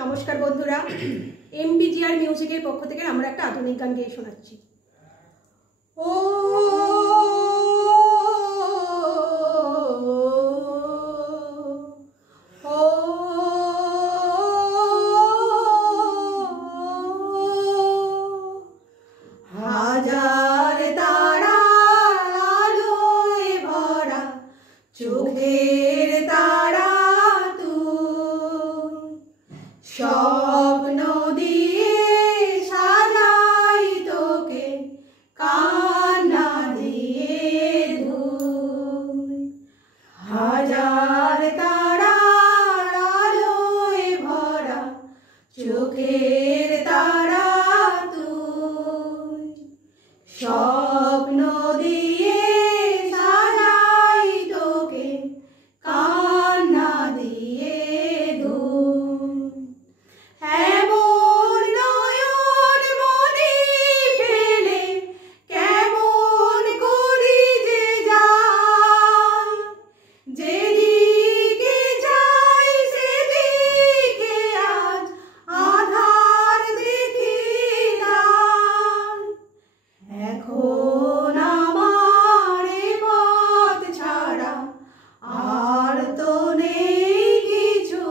নমস্কার বন্ধুরা, এমবিজিআর মিউজিকের পক্ষ থেকে আমরা একটা আধুনিক গান গেয়ে শোনাচ্ছি। ও হাজার তারার আলোয় ভরা চোখের তারা তুই, স্বপ্ন দিয়ে সাজাই তোকে কান্না দিয়ে ধুই। হাজার তারার আলোয় ভরা চোখের তারা তুই, স্বপ্ন দিয়ে সাজাই তোকে কান্না দিয়ে ধুই। এমন নয়ন মনে ফেলে কেমন করি যে যাই, যেদিকে যাই সেদিকে আজ আধার দেখি নাই। এখন আমার এ পথ ছাড়া আর তো নেই কিছু।